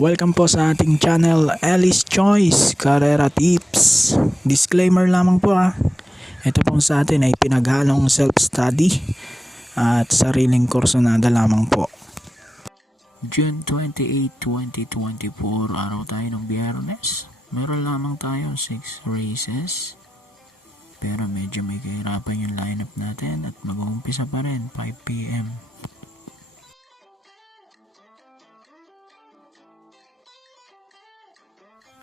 Welcome po sa ating channel, Alice Choice Carrera Tips. Disclaimer lamang po ito pong sa atin ay pinaghalong self-study at sariling kursonada lamang po. June 28, 2024, araw tayo ng Biyernes. Meron lamang tayong 6 races. Pero medyo may kahirapan yung lineup natin at mag-uumpisa pa rin 5 PM.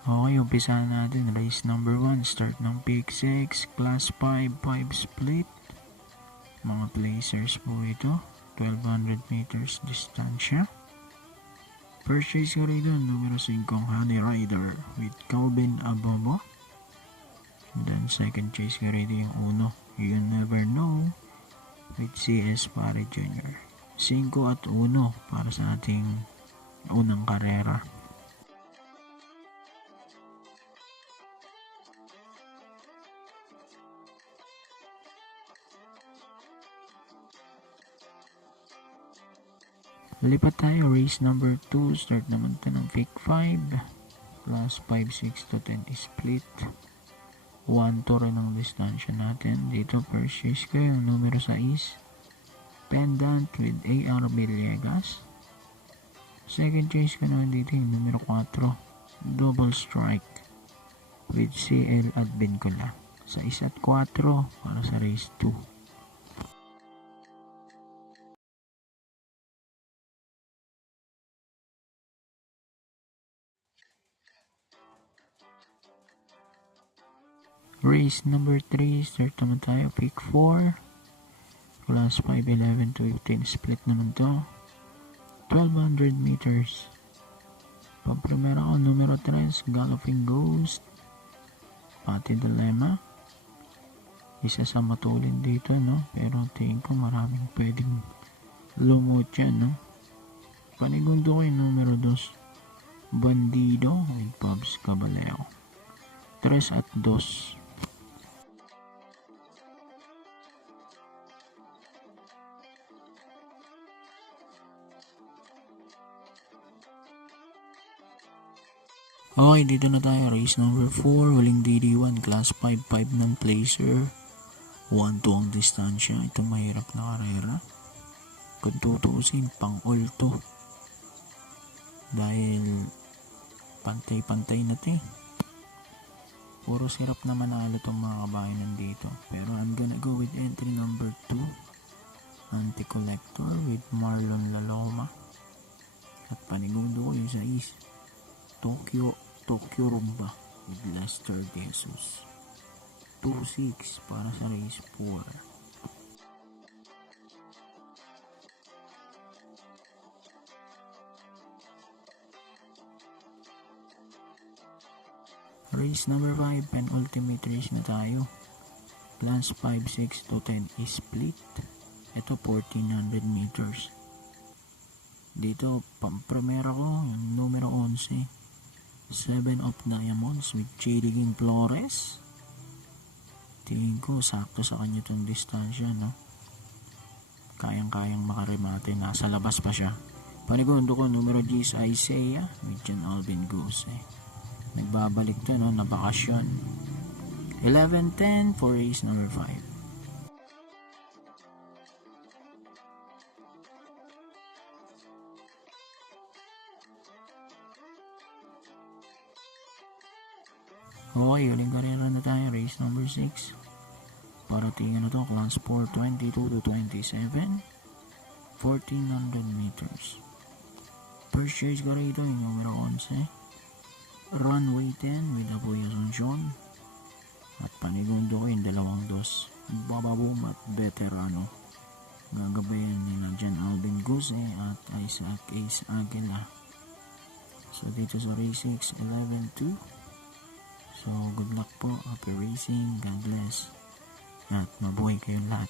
Okay, umpisahan natin race number 1. Start ng pick 6, class 5, 5 split. Mga placers po ito. 1200 meters distansya. First race ko rin doon, numero 5, Honey Rider with Calvin Abobo. Then second race ko rin yung 1, You Never Know with CS Pare Jr. 5 at 1 para sa ating unang karera. Lipat tayo, race number 2, start naman ito ng pick 5, class 5, 6 to 10 split. 1 to rin ang distansya natin. Dito first race ko yung numero 6, Pendant with AR Villegas. Second race ko naman dito yung numero 4, Double Strike with CL Advincula. Sa 1 at 4 para sa race 2. Race number 3, start naman tayo, pick 4, class 5, 11 to 15 split naman to, 1200 meters. Pagprimera ko, numero 3, Galloping Ghost, Pati Dilemma. Isa sa matulin dito, no? Pero tingin ko maraming pwedeng lumot yan, no? Panigundo ko yung numero 2, Bandido with Pubs Caballero. 3 at 2. Okay, dito na tayo. Race number 4, huling DD1, class 5, 5 ng placer. 1-2 ang distansya. Ito mahirap na karera. Kung tutuusin, pang all to. Dahil pantay-pantay na ito. Puro sirap na manalo itong mga kabayan nandito. Pero I'm gonna go with entry number 2, Anti-Collector with Marlon Laloma. At panigundo ko yung sa East, Tokyo Rumba with Lester Jesus. 2-6 para sa race 4. Race number 5, penultimate race na tayo. Class 5, 6 to 10 is split. Ito 1400 meters. Dito, pampremera ko, yung numero 11, 7 of Diamonds with JD King Flores. Tingin ko, sakto sa kanya itong distansya, no? Kayang-kayang makarimate. Nasa labas pa siya. Panigundo ko, numero 10, Isaiah with John Alvin Guse. Nagbabalik to, no? Nabakasyon. 11-10 for race number 5. Okay, huling karera na tayo, race number 6. Paratingin na to, class 4, 22 to 27, 1400 meters. First race ko rito yung numero 11, Runway 10 with Apoy Asuncion. At panigundo ko yung dalawang 2, Bababoom at Veterano. Gagabayan nila John Alvin Guse at Isaac Ace Aguila. So dito sa race 6, 11-2. So, good luck po. Happy racing. God bless. At mabuhay kayong lahat.